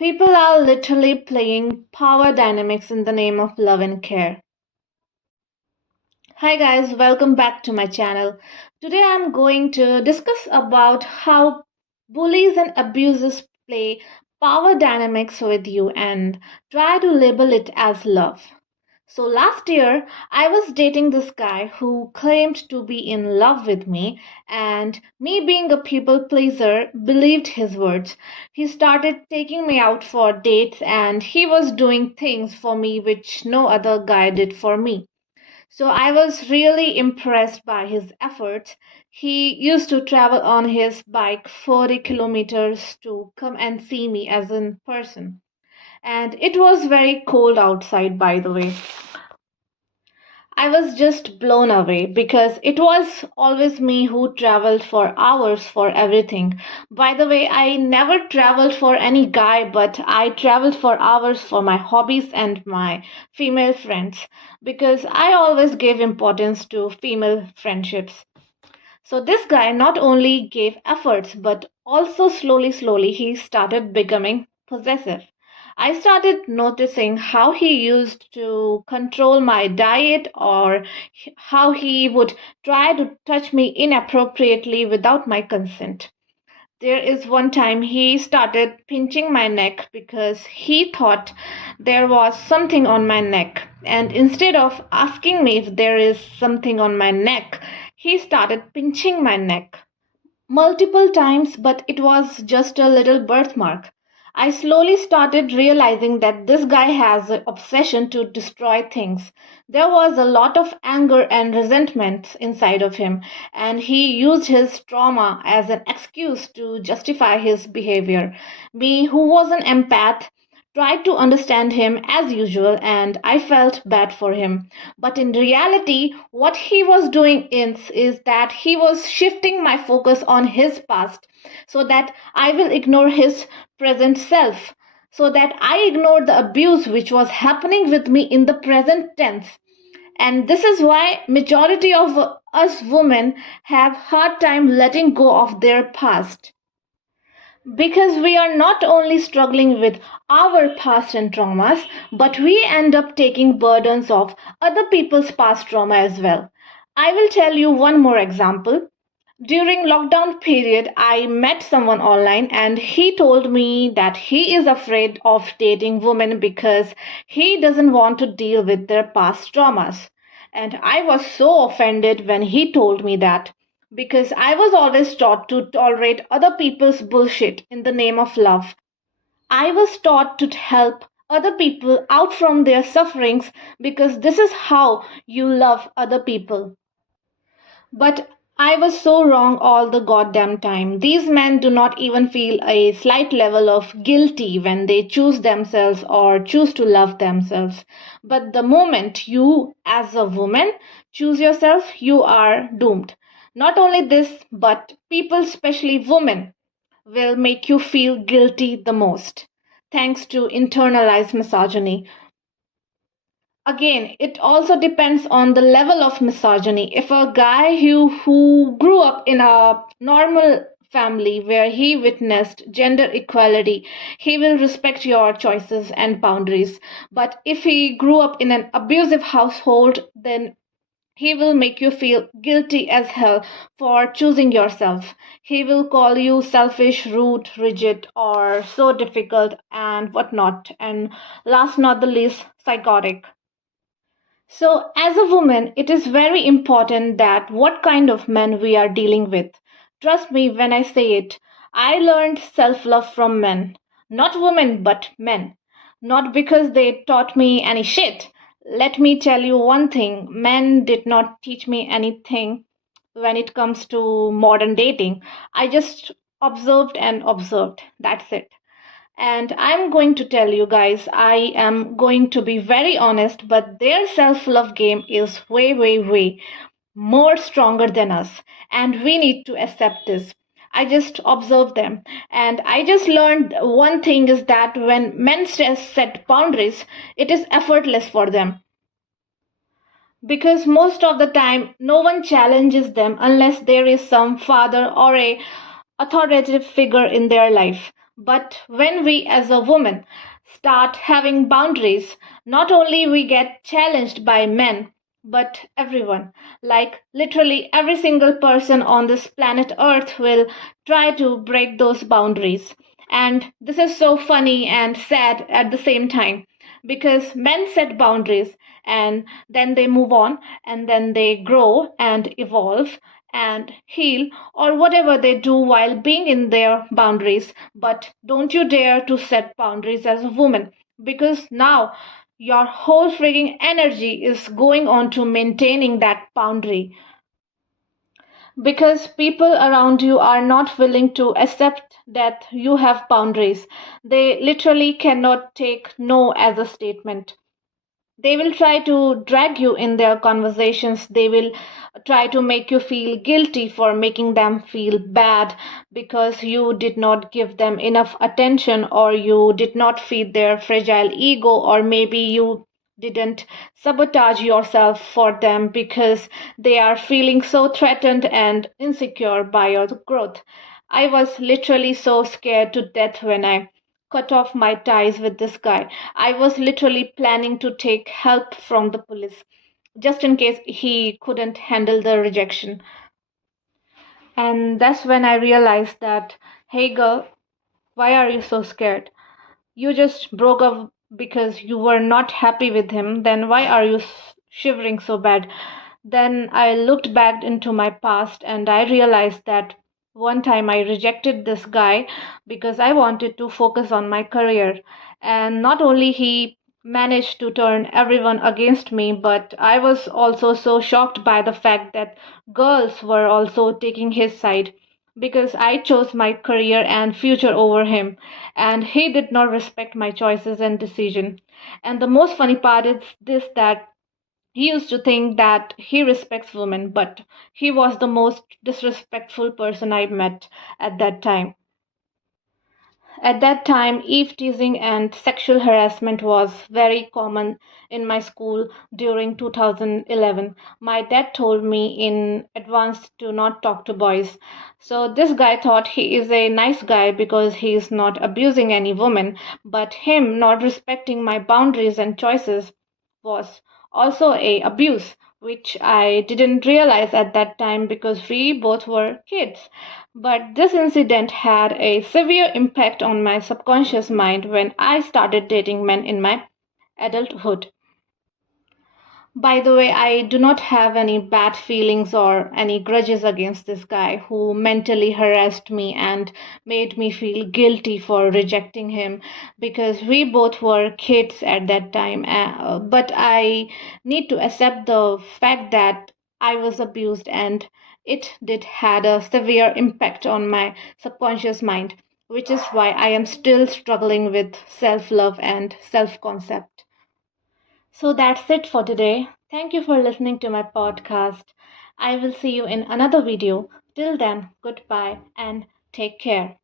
People are literally playing power dynamics in the name of love and care. Hi guys, welcome back to my channel. Today I'm going to discuss about how bullies and abusers play power dynamics with you and try to label it as love. So last year, I was dating this guy who claimed to be in love with me, and me being a people pleaser, believed his words. He started taking me out for dates, and he was doing things for me which no other guy did for me. So I was really impressed by his efforts. He used to travel on his bike 40 kilometers to come and see me as in person. And it was very cold outside, by the way. I was just blown away because it was always me who traveled for hours for everything. By the way, I never traveled for any guy, but I traveled for hours for my hobbies and my female friends because I always gave importance to female friendships. So this guy not only gave efforts, but also slowly, he started becoming possessive. I started noticing how he used to control my diet or how he would try to touch me inappropriately without my consent. There is one time he started pinching my neck because he thought there was something on my neck. And instead of asking me if there is something on my neck, he started pinching my neck multiple times, but it was just a little birthmark. I slowly started realizing that this guy has an obsession to destroy things. There was a lot of anger and resentment inside of him, and he used his trauma as an excuse to justify his behavior. Me, who was an empath, tried to understand him as usual, and I felt bad for him. But in reality, what he was doing is that he was shifting my focus on his past so that I will ignore his present self, so that I ignore the abuse which was happening with me in the present tense. And this is why majority of us women have hard time letting go of their past, because we are not only struggling with our past and traumas, but we end up taking burdens of other people's past trauma as well. I will tell you one more example. During lockdown period, I met someone online and he told me that he is afraid of dating women because he doesn't want to deal with their past traumas. And I was so offended when he told me that because I was always taught to tolerate other people's bullshit in the name of love. I was taught to help other people out from their sufferings because this is how you love other people. But I was so wrong all the goddamn time. These men do not even feel a slight level of guilty when they choose themselves or choose to love themselves. But the moment you, as a woman, choose yourself, you are doomed. Not only this, but people, especially women, will make you feel guilty the most, thanks to internalized misogyny. Again, it also depends on the level of misogyny. If a guy who grew up in a normal family where he witnessed gender equality, he will respect your choices and boundaries. But if he grew up in an abusive household, then he will make you feel guilty as hell for choosing yourself. He will call you selfish, rude, rigid, or so difficult and whatnot. And last not the least, psychotic. So, as a woman, it is very important that what kind of men we are dealing with. Trust me when I say it. I learned self love from men. Not women, but men. Not because they taught me any shit. Let me tell you one thing, men did not teach me anything when it comes to modern dating. I just observed and observed. That's it. And I'm going to tell you guys, I am going to be very honest, but their self love game is way more stronger than us. And we need to accept this. I just observe them. And I just learned one thing is that when men set boundaries, it is effortless for them. Because most of the time, no one challenges them unless there is some father or a authoritative figure in their life. But when we as a woman start having boundaries, not only we get challenged by men, but everyone, like literally every single person on this planet Earth will try to break those boundaries. And this is so funny and sad at the same time because men set boundaries and then they move on and then they grow and evolve and heal or whatever they do while being in their boundaries. But don't you dare to set boundaries as a woman because now your whole freaking energy is going on to maintaining that boundary because people around you are not willing to accept that you have boundaries. They literally cannot take no as a statement. They will try to drag you in their conversations. They will try to make you feel guilty for making them feel bad because you did not give them enough attention or you did not feed their fragile ego or maybe you didn't sabotage yourself for them because they are feeling so threatened and insecure by your growth. I was literally so scared to death when I cut off my ties with this guy. I was literally planning to take help from the police just in case he couldn't handle the rejection. And that's when I realized that, hey girl, why are you so scared? You just broke up because you were not happy with him. Then why are you shivering so bad? Then I looked back into my past and I realized that one time I rejected this guy because I wanted to focus on my career. And not only he managed to turn everyone against me, but I was also so shocked by the fact that girls were also taking his side because I chose my career and future over him and he did not respect my choices and decision. And the most funny part is this that he used to think that he respects women, but he was the most disrespectful person I met at that time. At that time, eve teasing and sexual harassment was very common in my school during 2011. My dad told me in advance to not talk to boys. So this guy thought he is a nice guy because he is not abusing any woman, but him not respecting my boundaries and choices was also a abuse, which I didn't realize at that time because we both were kids. But this incident had a severe impact on my subconscious mind when I started dating men in my adulthood. By the way, I do not have any bad feelings or any grudges against this guy who mentally harassed me and made me feel guilty for rejecting him because we both were kids at that time. But I need to accept the fact that I was abused and it did had a severe impact on my subconscious mind, which is why I am still struggling with self-love and self-concept. So that's it for today. Thank you for listening to my podcast. I will see you in another video. Till then, goodbye and take care.